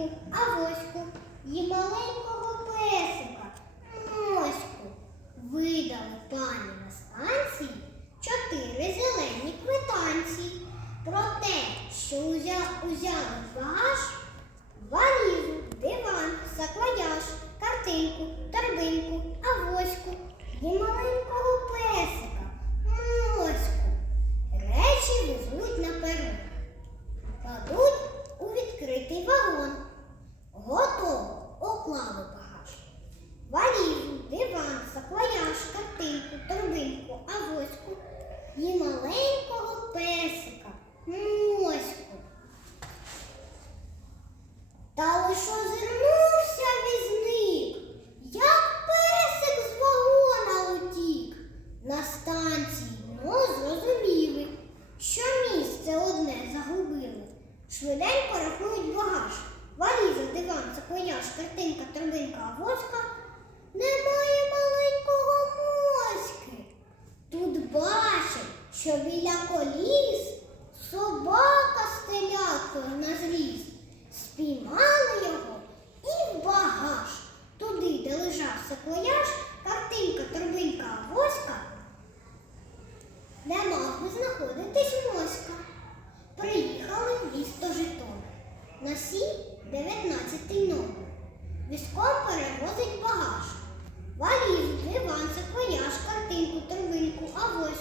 Лику, авоську і маленького. хвилинку авоську і маленького песика моську. Та лише озирнувся візник, як песик з вагона утік. На станції но зрозуміли, що місце одне загубили. Швиденько рахують багаж. Валіза, диван, саквояж, картинка, торбинка, авоська. Немає мали. Що біля коліс собака з теляткою на зліз. Спіймали його і в багаж. Туди, де лежав саквояж, картинка, торбинка, авоська, де мав би знаходитись моська. Приїхали в місто Житомир. На сі 19 номер. Візком перевозить багаж. Валізу, диван, саквояж, картинку, торбинку, авоську.